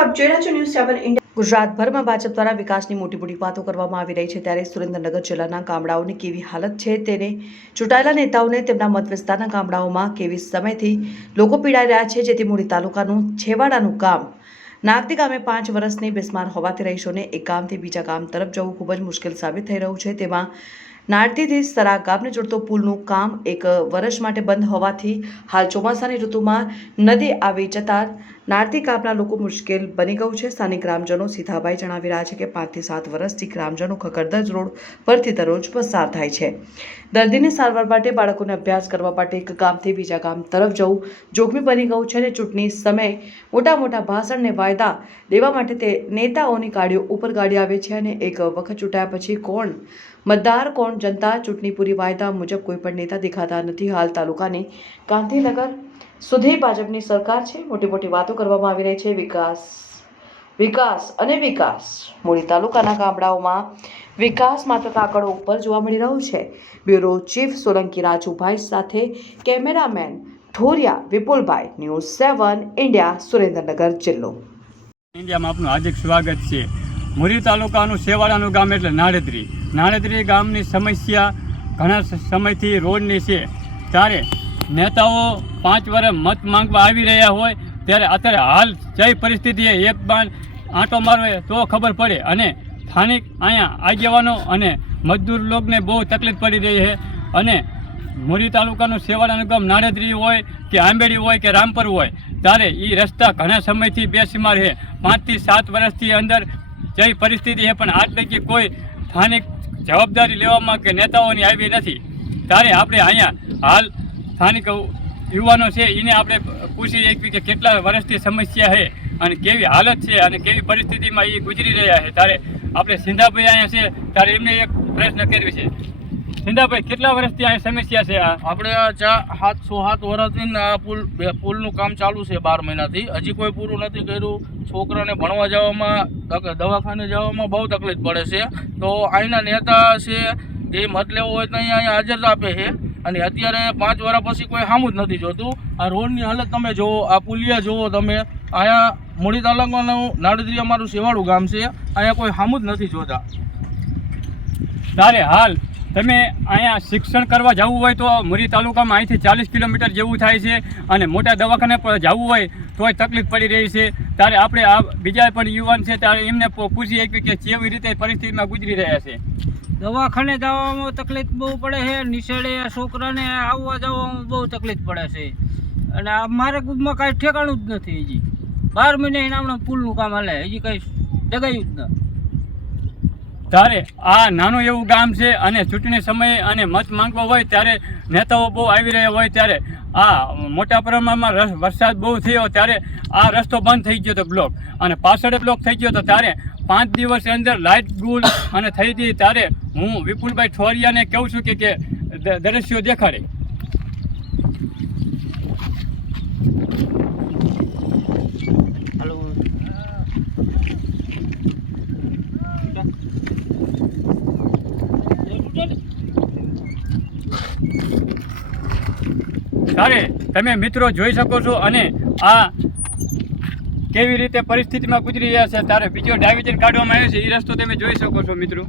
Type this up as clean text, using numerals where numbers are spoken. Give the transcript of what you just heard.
આપ જોઈ રહ્યા છો ન્યૂઝ 7 ઇન્ડિયા। ગુજરાતભરમાં ભાજપ દ્વારા વિકાસની મોટી વાતો કરવામાં આવી રહી છે, ત્યારે સુરેન્દ્રનગર જિલ્લાના ગામડાઓની કેવી હાલત છે તેને ચૂંટાયેલા નેતાઓને તેમના મત વિસ્તારના ગામડાઓમાં કેવી સમયથી લોકો પીડાઈ રહ્યા છે, જેથી મૂડી તાલુકાનું છેવાડાનું ગામ નાગતી ગામે 5 વર્ષની બિસ્માર હોવાથી રહીશોને એક ગામથી બીજા ગામ તરફ જવું ખૂબ જ મુશ્કેલ સાબિત થઈ રહ્યું છે। તેમાં નારતીથી સરા ગામને જોડતો પુલનું કામ 1 વર્ષ માટે બંધ હોવાથી હાલ ચોમાસાની ઋતુમાં નદી આવી જતા નારતી ગામના લોકો મુશ્કેલ બની ગયું છે। સ્થાનિક ગ્રામજનો સીતાભાઈ જણાવી રહ્યા છે કે 5 થી 7 વર્ષથી ગ્રામજનો ખકડધજ રોડ પરથી દરરોજ પસાર થાય છે। દર્દીને સારવાર માટે, બાળકોને અભ્યાસ કરવા માટે એક ગામથી બીજા ગામ તરફ જવું જોખમી બની ગયું છે અને ચૂંટણી સમયે મોટા ભાષણને વાયદા લેવા માટે તે નેતાઓની ગાડીઓ ઉપર ગાડી આવે છે અને એક વખત ચૂંટાયા પછી કોણ મતદાર કોણ જનતા, ચૂંટણી પૂરી વાયદા મુજબ કોઈ પણ નેતા દેખાતા નથી। હાલ તાલુકાની ગાંધીનગર સુધી ભાજપની સરકાર છે, મોટી વાતો કરવામાં આવી રહી છે। વિકાસ મૂળી તાલુકાના ગામડાઓમાં વિકાસ માત્ર કાકડો ઉપર જોવા મળી રહ્યો છે। બ્યુરો ચીફ સોલંકી રાજુભાઈ સાથે કેમેરામેન ઠોરિયા વિપુલભાઈ, ન્યૂઝ 7 ઇન્ડિયા, સુરેન્દ્રનગર જિલ્લો। ઇન્ડિયામાં આપનું હાર્દિક સ્વાગત છે। મૂળી તાલુકાનું છેવાડાનું ગામ એટલે નાળેદ્રી ગામની સમસ્યા ઘણા સમયથી રોડની છે, ત્યારે નેતાઓ 5 વર્ષ મત માંગવા આવી રહ્યા હોય ત્યારે અત્યારે હાલ જઈ પરિસ્થિતિ એક બાર આંટો મારવે તો ખબર પડે, અને સ્થાનિક અહીંયા આગેવાનો અને મજદૂર લોકોને બહુ તકલીફ પડી રહી છે। અને મૂળી તાલુકાનું છેવાડાનું ગામ નાળેદ્રી હોય કે આંબેડી હોય કે રામપર હોય, ત્યારે એ રસ્તા ઘણા સમયથી બેસીમાર છે। 5 થી 7 વર્ષથી અંદર જઈ પરિસ્થિતિ છે, પણ આજ લગી કોઈ સ્થાનિક જવાબદારી લેવામાં કે નેતાઓની આવી નથી। ત્યારે આપણે અહીંયા હાલ સ્થાનિક યુવાનો છે એને આપણે પૂછી શકીએ કે કેટલા વર્ષથી સમસ્યા છે અને કેવી હાલત છે અને કેવી પરિસ્થિતિમાં એ ગુજરી રહ્યા છે। ત્યારે આપણે સિંધાભાઈ અહીંયા છે, ત્યારે એમને એક પ્રશ્ન કરવી છે। સિંધાભાઈ, કેટલા વર્ષથી અહીંયા સમસ્યા છે? આપણે 7 વર્ષથી આ પુલનું કામ ચાલુ છે 12 મહિનાથી, હજી કોઈ પૂરું નથી કર્યું। છોકરાને ભણવા જવામાં, દવાખાને જવામાં બહુ તકલીફ પડે છે। તો અહીંના નેતા છે એ મત લેવો હોય તો અહીંયા હાજર આપે છે, અને અત્યારે 5 વર્ષ પછી કોઈ સામું જ નથી જોતું। આ રોડની હાલત તમે જુઓ, આ પુલિયા જુઓ તમે। અહીંયા મૂળી તાલુકાનું નાળેદ્રી અમારું છેવાડું ગામ છે, અહીંયા કોઈ સામું જ નથી જોતા। ત્યારે હાલ તમે અહીંયા શિક્ષણ કરવા જવું હોય તો મૂળી તાલુકામાં અહીંથી 40 કિલોમીટર જેવું થાય છે, અને મોટા દવાખાને પર જવું હોય તોય તકલીફ પડી રહી છે। ત્યારે આપણે આ બીજા પણ યુવાન છે, ત્યારે એમને પૂછી શકીએ કે કેવી રીતે પરિસ્થિતિમાં ગુજરી રહ્યા છે। દવાખાને જવામાં તકલીફ બહુ પડે છે, નિશાળે છોકરાને આવવા જવામાં બહુ તકલીફ પડે છે, અને મારે કુદમાં કાંઈ ઠેકાણું જ નથી। હજી 12 મહિને હમણાં પુલનું કામ હાલે, હજી કંઈ જગાયું જ ન। ત્યારે આ નાનું એવું ગામ છે, અને ચૂંટણી સમયે અને મત માંગવા હોય ત્યારે નેતાઓ બહુ આવી રહ્યા હોય, ત્યારે આ મોટા પ્રમાણમાં વરસાદ બહુ થયો ત્યારે આ રસ્તો બંધ થઈ ગયો હતો બ્લોક, અને પાછળ બ્લોક થઈ ગયો હતો। ત્યારે 5 દિવસ અંદર લાઇટ ગુલ અને થઈ હતી। ત્યારે હું વિપુલભાઈ ઠોરિયાને કહું છું કે દ્રશ્યો દેખાડે। ત્યારે તમે મિત્રો જોઈ શકો છો, અને આ કેવી રીતે પરિસ્થિતિમાં ગુજરી રહ્યા છે। ત્યારે બીજો ડાયવિઝન કાઢવામાં આવ્યો છે, એ રસ્તો તમે જોઈ શકો છો મિત્રો।